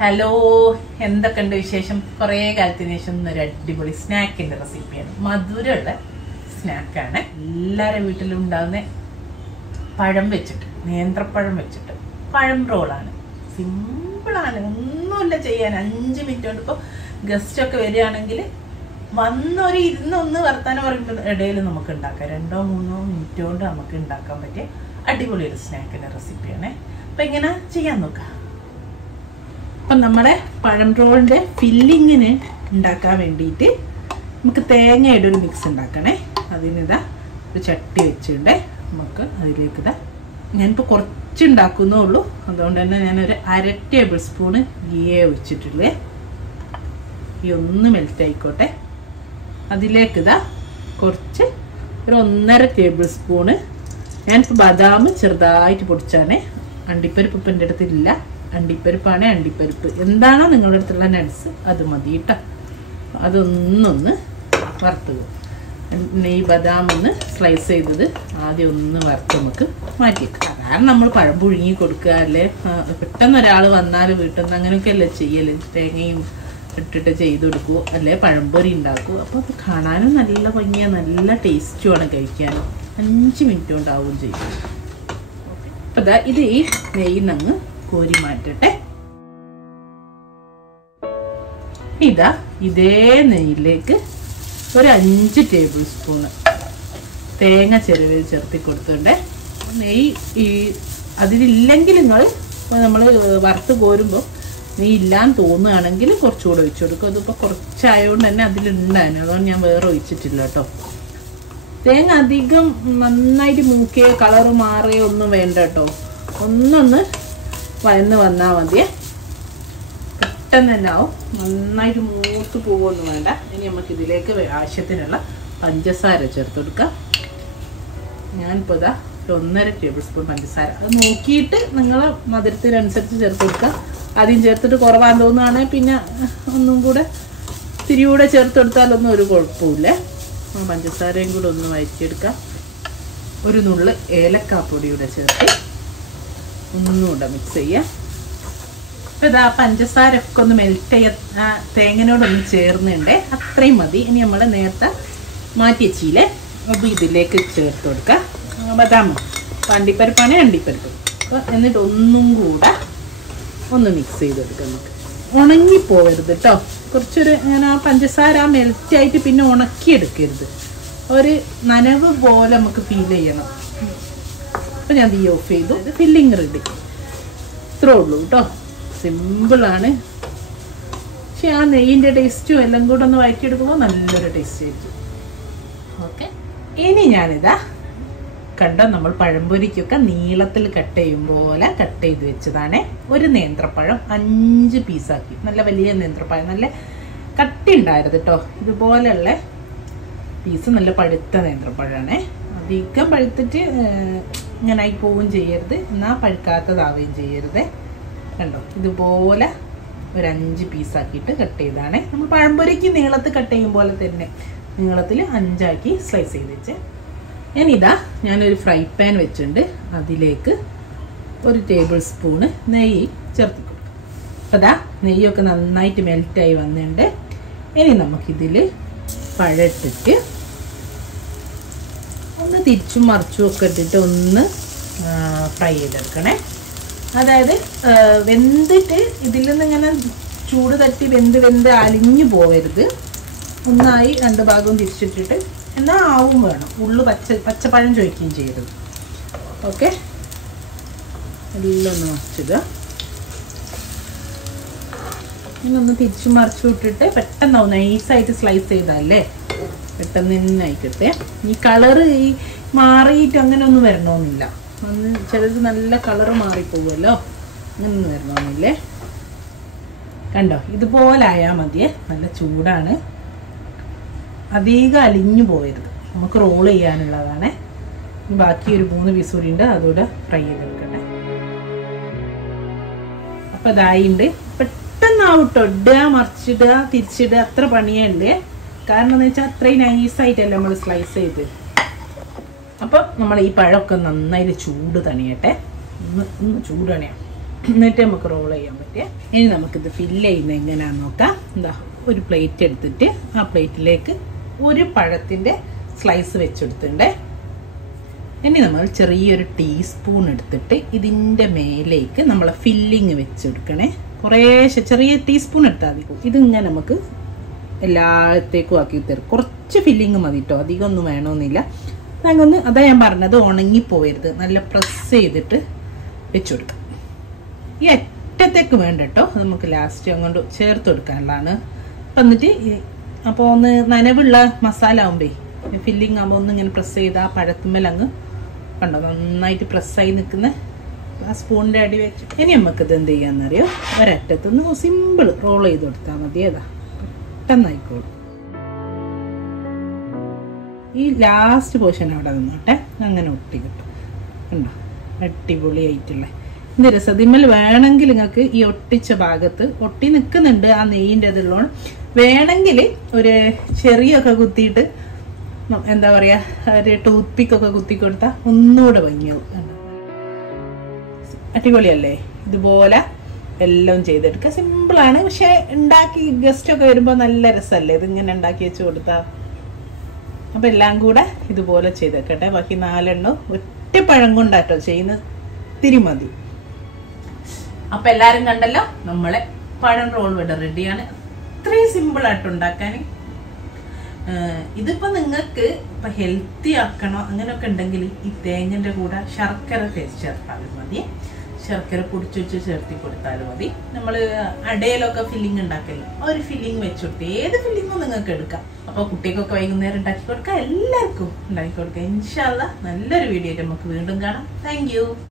Hello, എന്തൊക്കെയുണ്ട് വിശേഷം? കുറേ കാലത്തിന് ശേഷം ഒരു അടിപൊളി സ്നാക്കിൻ്റെ റെസിപ്പിയാണ്. മധുരമുള്ള സ്നാക്കാണ്. എല്ലാവരുടെ വീട്ടിലും ഉണ്ടാകുന്ന പഴം വെച്ചിട്ട്, നേന്ത്രപ്പഴം വെച്ചിട്ട് പഴം റോളാണ്. സിമ്പിളാണ്, ഒന്നുമില്ല ചെയ്യാൻ. 5 മിനിറ്റ് കൊണ്ട് ഇപ്പോൾ ഗസ്റ്റൊക്കെ വരികയാണെങ്കിൽ വന്നൊരു ഇരുന്നൊന്ന് വർത്താനം പറയുമ്പോൾ ഇടയിൽ നമുക്ക് ഉണ്ടാക്കാം. 2-3 മിനിറ്റ് കൊണ്ട് നമുക്ക് ഉണ്ടാക്കാൻ പറ്റിയ അടിപൊളി ഒരു സ്നാക്കിൻ്റെ റെസിപ്പിയാണ്. അപ്പം എങ്ങനെ ചെയ്യാൻ നോക്കാം. അപ്പം നമ്മുടെ പഴം റോളിൻ്റെ ഫില്ലിങ്ങിന് ഉണ്ടാക്കാൻ വേണ്ടിയിട്ട് നമുക്ക് തേങ്ങയുടെ ഒരു മിക്സ് ഉണ്ടാക്കണേ. അതിനിതാ ഒരു ചട്ടി വെച്ചിട്ടുണ്ട്. നമുക്ക് അതിലേക്ക് ഇതാ ഞാനിപ്പോൾ കുറച്ച് ഉണ്ടാക്കുന്നേ ഉള്ളൂ. അതുകൊണ്ട് തന്നെ ഞാനൊരു 1/2 ടേബിൾ സ്പൂണ് ഗീയെ ഒഴിച്ചിട്ടുള്ളേ. ഈ ഒന്ന് മെൽറ്റ് ആയിക്കോട്ടെ. അതിലേക്ക് ഇതാ കുറച്ച് ഒരു 1.5 ടേബിൾ സ്പൂണ് ഞാനിപ്പോൾ ബദാം ചെറുതായിട്ട് പൊടിച്ചാണ്. അണ്ടിപ്പരിപ്പ് ഇപ്പം എൻ്റെ അടുത്തില്ല. അണ്ടിപ്പരിപ്പാണ്, അണ്ടിപ്പരിപ്പ് എന്താണോ നിങ്ങളുടെ അടുത്തുള്ള നട്ട്സ് അത് മതി കേട്ടോ. അതൊന്നൊന്ന് വറുത്തുക. ഈ ബദാം ഒന്ന് സ്ലൈസ് ചെയ്തത് ആദ്യം ഒന്ന് വറുത്ത് നമുക്ക് മാറ്റിയേക്കാം. കാരണം നമ്മൾ പഴം പുഴുങ്ങി കൊടുക്കുക അല്ലേ, പെട്ടെന്ന് ഒരാൾ വന്നാൽ വീട്ടിൽ നിന്ന് അങ്ങനെയൊക്കെ അല്ലേ ചെയ്യല്. തേങ്ങയും ഇട്ടിട്ട് ചെയ്ത് കൊടുക്കൂ അല്ലേ, പഴംപൊരി ഉണ്ടാക്കൂ. അപ്പോൾ അത് കാണാനും നല്ല ഭംഗിയാണ്, നല്ല ടേസ്റ്റുമാണ് കഴിക്കാനും. 5 മിനിറ്റ് കൊണ്ടാവുകയും ചെയ്യും. അപ്പോൾ ഇതാ ഇത് ഈ നെയ്യിൽ നിന്ന് കോരി മാറ്റട്ടെ. ഇതാ ഇതേ നെയ്യിലേക്ക് ഒരു 5 ടേബിൾ സ്പൂണ് തേങ്ങ ചെരുവിൽ ചേർത്തി കൊടുത്തുകൊണ്ട് നെയ്യ് ഈ അതിലില്ലെങ്കിൽ നമ്മൾ വറുത്ത് കോരുമ്പോൾ നെയ്യ് ഇല്ലാന്ന് തോന്നുകയാണെങ്കിൽ കുറച്ചുകൂടെ ഒഴിച്ചു കൊടുക്കും. അതിപ്പോൾ കുറച്ചായതുകൊണ്ട് തന്നെ അതിലുണ്ടായിരുന്നു, അതുകൊണ്ട് ഞാൻ വേറെ ഒഴിച്ചിട്ടില്ല കേട്ടോ. തേങ്ങ അധികം നന്നായിട്ട് മൂക്കിയോ കളറ് മാറുകയോ ഒന്നും വേണ്ട കേട്ടോ. ഒന്നൊന്ന് വയന്ന് വന്നാൽ മതിയേ. പെട്ടെന്ന് തന്നെ ആവും, നന്നായിട്ട് മൂത്ത് പോകുമൊന്നും വേണ്ട. ഇനി നമുക്ക് ഇതിലേക്ക് ആവശ്യത്തിനുള്ള പഞ്ചസാര ചേർത്ത് കൊടുക്കാം. ഞാനിപ്പോൾ ഇതാ 1.5 ടേബിൾ സ്പൂൺ പഞ്ചസാര. അത് നോക്കിയിട്ട് നിങ്ങൾ മധുരത്തിനനുസരിച്ച് ചേർത്ത് കൊടുക്കുക. ആദ്യം ചേർത്തിട്ട് കുറവാന്ന് തോന്നുകയാണെങ്കിൽ പിന്നെ ഒന്നും കൂടെ തിരിയൂടെ ചേർത്ത് കൊടുത്താലൊന്നും ഒരു കുഴപ്പമില്ല. പഞ്ചസാരയും കൂടെ ഒന്ന് വഴറ്റിയെടുക്കാം. ഒരു നുള്ള് ഏലക്കാപ്പൊടിയൂടെ ചേർത്ത് ഒന്നുകൂടെ മിക്സ് ചെയ്യാം. അപ്പോൾ ഇതാ പഞ്ചസാര ഒക്കെ ഒന്ന് മെൽറ്റ് ചെയ്യാൻ തേങ്ങനോടൊന്ന് ചേർന്നുണ്ട്, അത്രയും മതി. ഇനി നമ്മൾ നേരത്തെ മാറ്റി വെച്ചില്ലേ, അപ്പോൾ ഇതിലേക്ക് ചേർത്ത് കൊടുക്കുക. ബദാം അണ്ടിപ്പരിപ്പാണ്, അണ്ടിപ്പരിപ്പ്. അപ്പോൾ എന്നിട്ട് ഒന്നും കൂടെ ഒന്ന് മിക്സ് ചെയ്ത് കൊടുക്കുക. നമുക്ക് ഉണങ്ങിപ്പോകരുത് കേട്ടോ. കുറച്ചൊരു അങ്ങനെ ആ പഞ്ചസാര മെൽറ്റായിട്ട് പിന്നെ ഉണക്കിയെടുക്കരുത്. ഒരു നനവ് പോലെ നമുക്ക് ഫീൽ ചെയ്യണം. അപ്പോൾ ഞാൻ തീ ഓഫ് ചെയ്തു. Filling ready. ഇത്രേ ഉള്ളൂ കേട്ടോ, സിമ്പിളാണ്. പക്ഷെ ആ നെയ്യിൻ്റെ ടേസ്റ്റും എല്ലാം കൂടെ ഒന്ന് വഴറ്റിയെടുക്കുമ്പോൾ നല്ലൊരു ടേസ്റ്റ് ആയിരിക്കും. ഓക്കെ, ഇനി ഞാനിതാ കണ്ടോ, നമ്മൾ പഴംപൊരിക്കൊക്കെ നീളത്തിൽ കട്ട് ചെയ്യും പോലെ കട്ട് ചെയ്ത് വെച്ചതാണ്. ഒരു നേന്ത്രപ്പഴം 5 പീസാക്കി, നല്ല വലിയ നേന്ത്രപ്പഴം, നല്ല കട്ടി ഉണ്ടായിരുന്നു കേട്ടോ. ഇതുപോലെയുള്ള പീസ് നല്ല പഴുത്ത നേന്ത്രപ്പഴമാണ്. അധികം പഴുത്തിട്ട് ഇങ്ങനെ ആയി പോവുകയും ചെയ്യരുത്, എന്നാൽ പഴുക്കാത്തതാവുകയും ചെയ്യരുത്. കണ്ടോ, ഇതുപോലെ ഒരു 5 പീസാക്കിയിട്ട് കട്ട് ചെയ്താണ്. നമ്മൾ പഴംപൊരിക്ക് നീളത്തിൽ കട്ട് ചെയ്യും പോലെ തന്നെ നീളത്തിൽ 5 സ്ലൈസ് ചെയ്ത് വെച്ച്. ഞാനൊരു ഫ്രൈ പാൻ വെച്ചിട്ടുണ്ട്. അതിലേക്ക് 1 ടേബിൾ സ്പൂണ് നെയ്യ് ചേർത്ത് കൊടുക്കും. അപ്പോൾ അതാ നെയ്യൊക്കെ നന്നായിട്ട് മെൽറ്റായി വന്നിട്ടുണ്ട്. ഇനി നമുക്കിതിൽ പഴം ഇട്ടിട്ട് ഒന്ന് തിരിച്ചും മറിച്ചും ഒക്കെ ഇട്ടിട്ട് ഒന്ന് ഫ്രൈ ചെയ്തെടുക്കണേ. അതായത് വെന്തിട്ട് ഇതിൽ നിന്ന് ഇങ്ങനെ ചൂട് തട്ടി വെന്ത് അലിഞ്ഞു പോകരുത്. ഒന്നായി 2 ഭാഗവും തിരിച്ചിട്ടിട്ട് എന്നാൽ ആവും വേണം. ഉള്ളു പച്ചപ്പഴം ചോദിക്കുകയും ചെയ്യരുത്. ഓക്കെ, എല്ലാം ഒന്ന് മറിച്ചിടുക. ഇതൊന്ന് തിരിച്ചു മറിച്ചു വിട്ടിട്ട് പെട്ടെന്നാവും. നൈസായിട്ട് സ്ലൈസ് ചെയ്താലേ പെട്ടെന്ന് തന്നെ ആയിക്കട്ടെ. ഈ കളറ് ഈ മാറിയിട്ട് അങ്ങനെ ഒന്നും വരണമെന്നില്ല. ഒന്ന് ചിലത് നല്ല കളറ് മാറിപ്പോകുമല്ലോ, അങ്ങനൊന്നും വരണമെന്നില്ലേ. കണ്ടോ, ഇതുപോലെ ആയാൽ മതിയേ. നല്ല ചൂടാണ്, അധികം അലിഞ്ഞു പോകരുത്. നമുക്ക് റോൾ ചെയ്യാനുള്ളതാണ്. ബാക്കി ഒരു 3 പീസ് കൂടി ഉണ്ട്, അതുകൂടെ ഫ്രൈ ചെയ്തെടുക്കട്ടെ. അപ്പം ഇതായിണ്ട്. പെട്ടെന്നാവട്ടോ, ഇടുക, മറിച്ചിടുക, തിരിച്ചിടുക, അത്ര പണിയല്ലേ. കാരണം എന്ന് വെച്ചാൽ അത്രയും നൈസായിട്ടല്ലേ നമ്മൾ സ്ലൈസ് ചെയ്ത്. അപ്പം നമ്മൾ ഈ പഴമൊക്കെ നന്നായിട്ട് ചൂട് തണിയട്ടെ. ഒന്ന് ചൂട് തണിയാം. എന്നിട്ട് നമുക്ക് റോൾ ചെയ്യാൻ പറ്റിയ. ഇനി നമുക്കിത് ഫില്ല് ചെയ്യുന്നത് എങ്ങനെയാണെന്ന് നോക്കാം. എന്താ, ഒരു പ്ലേറ്റ് എടുത്തിട്ട് ആ പ്ലേറ്റിലേക്ക് ഒരു പഴത്തിൻ്റെ സ്ലൈസ് വെച്ചെടുത്തിട്ടുണ്ടേ. ഇനി നമ്മൾ ചെറിയൊരു ടീസ്പൂൺ എടുത്തിട്ട് ഇതിൻ്റെ മേലേക്ക് നമ്മളെ ഫില്ലിങ് വെച്ചെടുക്കണേ. കുറേശ്ശെ ചെറിയ ടീസ്പൂൺ എടുത്താൽ മതി. ഇതിങ്ങനെ നമുക്ക് എല്ലാത്തേക്കും ആക്കി തരും. കുറച്ച് ഫില്ലിങ് മതി കേട്ടോ, അധികം ഒന്നും വേണമെന്നില്ല. അങ്ങൊന്ന് അതാ ഞാൻ പറഞ്ഞത്, ഉണങ്ങിപ്പോവരുത്. നല്ല പ്രസ് ചെയ്തിട്ട് വെച്ചു കൊടുക്കാം. ഈ അറ്റത്തേക്ക് വേണ്ട കേട്ടോ, നമുക്ക് ലാസ്റ്റ് അങ്ങോട്ട് ചേർത്ത് കൊടുക്കാനുള്ളതാണ്. അപ്പം എന്നിട്ട് അപ്പോൾ ഒന്ന് നനവുള്ള മസാല ആകുമ്പേ ഫില്ലിങ് ആകുമ്പോൾ ഒന്ന് ഇങ്ങനെ പ്രസ് ചെയ്ത് ആ പഴത്തുമ്മൽ അങ്ങ് കണ്ടോ നന്നായിട്ട് പ്രസ്സായി നിൽക്കുന്ന ആ സ്പൂണിൻ്റെ അടി വെച്ച്. ഇനി നമുക്കിത് എന്ത് ചെയ്യാന്നറിയോ, ഒരറ്റത്തുനിന്ന് സിമ്പിൾ റോൾ ചെയ്ത് കൊടുത്താൽ മതി. ഏതാ പെട്ടെന്നായിക്കോളും. ഈ ലാസ്റ്റ് പോർഷൻ അവിടെ നിന്നോട്ടെ, അങ്ങനെ ഒട്ടി കിട്ടും. കണ്ടോ അടിപൊളിയായിട്ടുള്ള ഇത് രസതിമ്മൽ. വേണമെങ്കിൽ നിങ്ങൾക്ക് ഈ ഒട്ടിച്ച ഭാഗത്ത് ഒട്ടി നിൽക്കുന്നുണ്ട് ആ നെയ്യിൻ്റെ ഇതിലുള്ളതാണ്. വേണമെങ്കിൽ ഒരു ചെറിയൊക്കെ കുത്തിയിട്ട് എന്താ പറയുക, ഒരു ടൂത്ത് പിക്കൊക്കെ കുത്തി കൊടുത്താൽ ഒന്നുകൂടെ ഭംഗിയാവും. അടിപൊളിയല്ലേ? ഇതുപോലെ എല്ലാം ചെയ്തെടുക്കുക. സിമ്പിളാണ്, പക്ഷെ ഉണ്ടാക്കി ഗസ്റ്റൊക്കെ വരുമ്പോൾ നല്ല രസമല്ലേ ഇതിങ്ങനെ ഉണ്ടാക്കി വെച്ച് കൊടുത്താൽ. അപ്പം എല്ലാം കൂടെ ഇതുപോലെ ചെയ്തേക്കട്ടെ. ബാക്കി 4 എണ്ണം ഒറ്റ പഴം കൊണ്ടാട്ടോ ചെയ്യുന്നത്, ഇത്തിരി മതി. അപ്പം എല്ലാവരും കണ്ടല്ലോ, നമ്മളെ പഴം റോൾ ഇവിടെ റെഡിയാണ്. അത്രയും സിമ്പിളായിട്ട് ഉണ്ടാക്കാൻ. ഇതിപ്പോൾ നിങ്ങൾക്ക് ഇപ്പം ഹെൽത്തി ആക്കണോ അങ്ങനെയൊക്കെ ഉണ്ടെങ്കിൽ ഈ തേങ്ങൻ്റെ കൂടെ ശർക്കര ചേർത്താലും മതി. ശർക്കര പൊടിച്ചു വെച്ച് ചേർത്തി കൊടുത്താലും മതി. നമ്മൾ അടയിലൊക്കെ ഫില്ലിങ് ഉണ്ടാക്കല്ലോ, ആ ഒരു ഫില്ലിങ് വെച്ചിട്ട് ഏത് ഫില്ലിങ്ങും നിങ്ങൾക്ക് എടുക്കാം. അപ്പോൾ കുട്ടികൾക്കൊക്കെ വൈകുന്നേരം ഉണ്ടാക്കി കൊടുക്കാം, എല്ലാവർക്കും ഉണ്ടാക്കി കൊടുക്കാം. ഇൻഷാ അല്ലാഹ് നല്ലൊരു വീഡിയോ ആയിട്ട് നമുക്ക് വീണ്ടും കാണാം. Thank you.